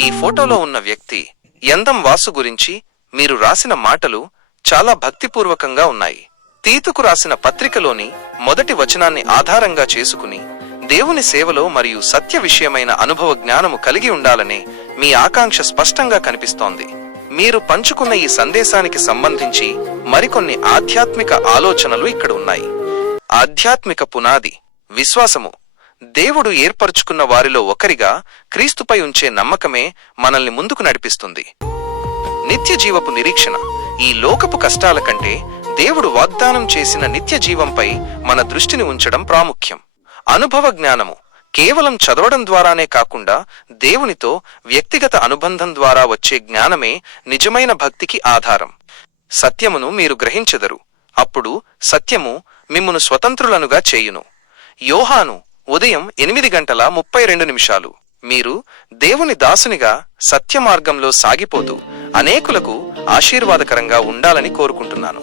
ఈ ఫోటోలో ఉన్న వ్యక్తి యందం వాసు గురించి మీరు రాసిన మాటలు చాలా భక్తిపూర్వకంగా ఉన్నాయి. తీతుకు రాసిన పత్రికలోని మొదటి వచనాన్ని ఆధారంగా చేసుకుని దేవుని సేవలో మరియు సత్య విషయమైన అనుభవ జ్ఞానము కలిగి ఉండాలనే మీ ఆకాంక్ష స్పష్టంగా కనిపిస్తోంది. మీరు పంచుకున్న ఈ సందేశానికి సంబంధించి మరికొన్ని ఆధ్యాత్మిక ఆలోచనలు ఇక్కడ ఉన్నాయి. ఆధ్యాత్మిక పునాది విశ్వాసము. దేవుడు ఏర్పరచుకున్న వారిలో ఒకరిగా క్రీస్తుపై ఉంచే నమ్మకమే మనల్ని ముందుకు నడిపిస్తుంది. నిత్య జీవపు నిరీక్షణ. ఈ లోకపు కష్టాల కంటే దేవుడు వాగ్దానం చేసిన నిత్య జీవంపై మన దృష్టిని ఉంచడం ప్రాముఖ్యం. అనుభవ జ్ఞానము. కేవలం చదవడం ద్వారానే కాకుండా దేవునితో వ్యక్తిగత అనుబంధం ద్వారా వచ్చే జ్ఞానమే నిజమైన భక్తికి ఆధారం. సత్యమును మీరు గ్రహించెదరు, అప్పుడు సత్యము మిమ్మును స్వతంత్రులనుగా చేయును. యోహాను ఉదయం 8:32. మీరు దేవుని దాసునిగా సత్య మార్గంలో సాగిపోతూ అనేకులకు ఆశీర్వాదకరంగా ఉండాలని కోరుకుంటున్నాను.